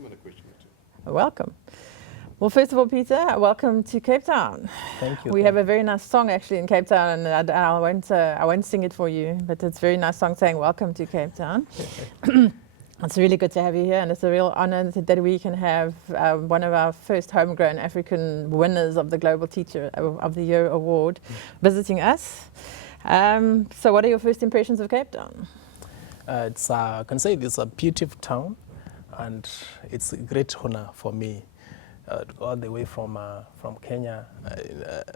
come on a question or two. Welcome. Well, first of all, Peter, welcome to Cape Town. Thank you. We have a very nice song actually in Cape Town, and I won't sing it for you, but it's a very nice song saying welcome to Cape Town. It's really good to have you here, and it's a real honor that we can have one of our first homegrown African winners of the Global Teacher of the Year award visiting us. So what are your first impressions of Cape Town? I can say it's a beautiful town, and it's a great honor for me, all the way from Kenya,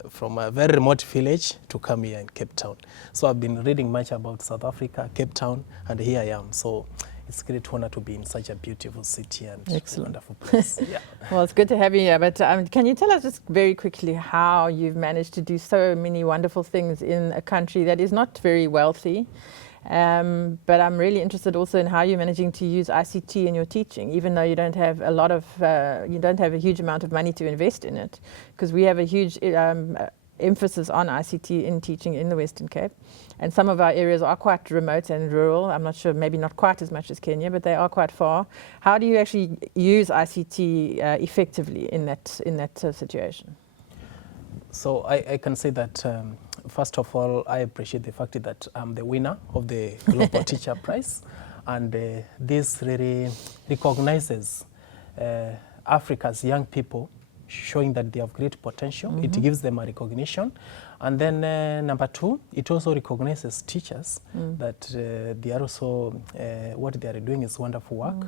from a very remote village to come here in Cape Town. So I've been reading much about South Africa, Cape Town, and here I am. So it's a great honor to be in such a beautiful city and wonderful place. Yeah. Well, it's good to have you here, but can you tell us just very quickly how you've managed to do so many wonderful things in a country that is not very wealthy? But I'm really interested also in how you're managing to use ICT in your teaching, even though you don't have a lot of, you don't have a huge amount of money to invest in it, because we have a huge emphasis on ICT in teaching in the Western Cape. And some of our areas are quite remote and rural. I'm not sure, maybe not quite as much as Kenya, but they are quite far. How do you actually use ICT effectively in that situation? So I can say that, first of all, I appreciate the fact that I'm the winner of the Global Teacher Prize. And this really recognizes Africa's young people, showing that they have great potential. Mm-hmm. It gives them a recognition. And then number two, it also recognizes teachers that they are also, what they are doing is wonderful work.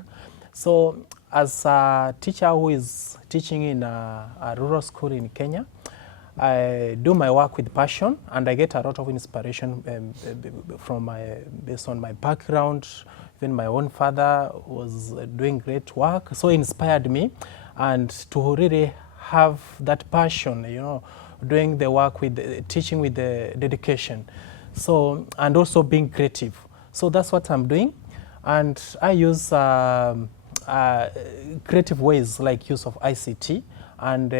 So as a teacher who is teaching in a rural school in Kenya, I do my work with passion, and I get a lot of inspiration based on my background. Even my own father was doing great work, so it inspired me, and to really have that passion, you know, doing the work with teaching with the dedication, so, and also being creative. So that's what I'm doing, and I use creative ways like use of ICT. And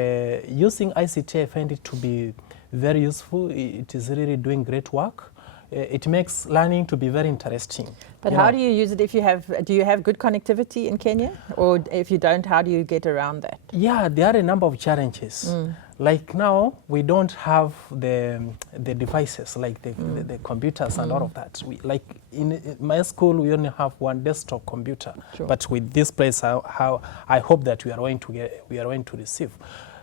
using ICT, I find it to be very useful. It is really doing great work. It makes learning to be very interesting. But how do you use it if you have, do you have good connectivity in Kenya? Or if you don't, how do you get around that? Yeah, there are a number of challenges. Like now, we don't have the devices, like the computers and all of that. Like in my school, we only have one desktop computer. Sure. But with this place, how I hope that we are going to receive.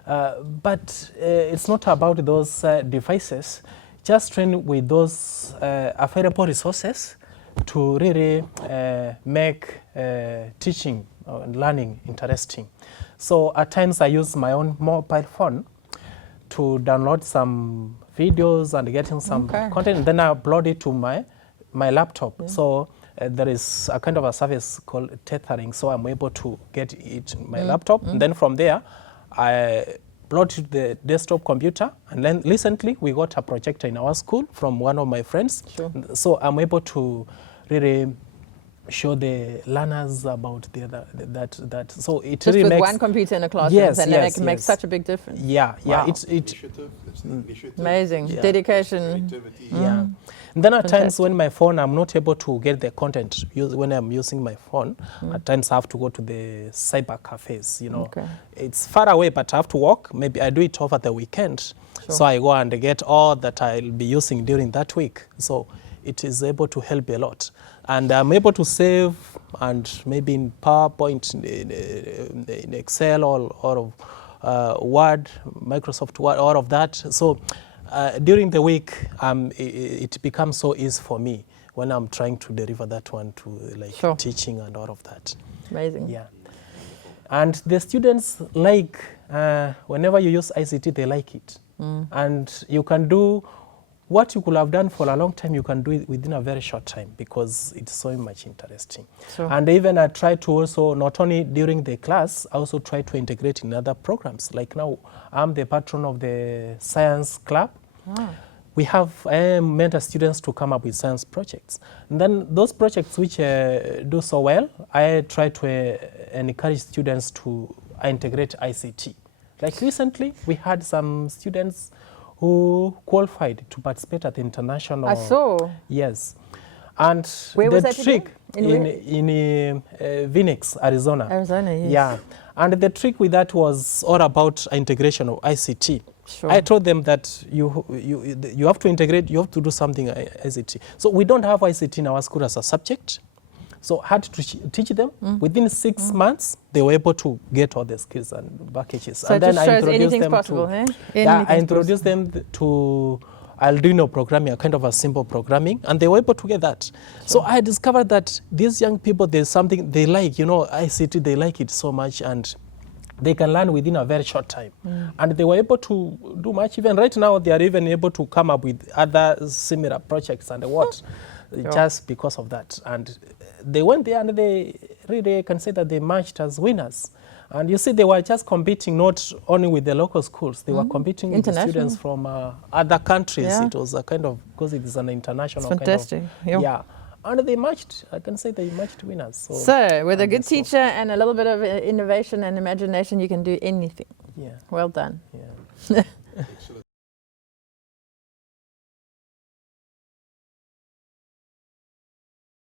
But it's not about those devices. Just train with those available resources to really make teaching and learning interesting. So at times I use my own mobile phone to download some videos and getting some content, and then I upload it to my laptop. So there is a kind of a service called tethering, so I'm able to get it in my laptop, and then from there I upload to the desktop computer. And then recently we got a projector in our school from one of my friends. Sure. So I'm able to really show the learners about that. So it just really with makes one computer in a classroom, and it makes such a big difference. Yeah, wow. Initiative. Amazing. Dedication. Yeah. And then at times when my phone, I'm not able to get the content when I'm using my phone. At times I have to go to the cyber cafes, you know. It's far away, but I have to walk. Maybe I do it over the weekend. Sure. So I go and get all that I'll be using during that week. So it is able to help a lot. And I'm able to save, and maybe in PowerPoint, in Excel, or Word, Microsoft Word, all of that. So during the week, it becomes so easy for me when I'm trying to deliver that one to like teaching and all of that. Amazing. Yeah. And the students like, whenever you use ICT, they like it. And you can do what you could have done for a long time, you can do it within a very short time, because it's so much interesting. Sure. And even I try to also, not only during the class, I also try to integrate in other programs. Like now, I'm the patron of the science club. We have mentor students to come up with science projects. And then those projects which do so well, I try to encourage students to integrate ICT. Like recently, we had some students who qualified to participate at the international. I saw. Yes. And where the was that trick, In Phoenix, Arizona. Arizona, yes. Yeah, and the trick with that was all about integration of ICT. Sure. I told them that you have to integrate, you have to do something ICT. So we don't have ICT in our school as a subject. So I had to teach them. Within 6 months, they were able to get all the skills and packages. So and it then just I shows introduced anything's them possible, to, eh? yeah, I Anything's introduced them to Arduino programming, a kind of a simple programming, and they were able to get that. Sure. So I discovered that these young people, there's something they like, you know, ICT, they like it so much, and they can learn within a very short time. And they were able to do much. Even right now, they are even able to come up with other similar projects and what, just because of that. And they went there and they really can say that they matched as winners. And you see, they were just competing not only with the local schools, they were competing with the students from other countries. Yeah. It was a kind of, because it is an international kind of. Fantastic. Yeah. And they matched, I can say they matched winners. So with a good teacher and a little bit of innovation and imagination, you can do anything. Yeah. Well done. Yeah. Excellent.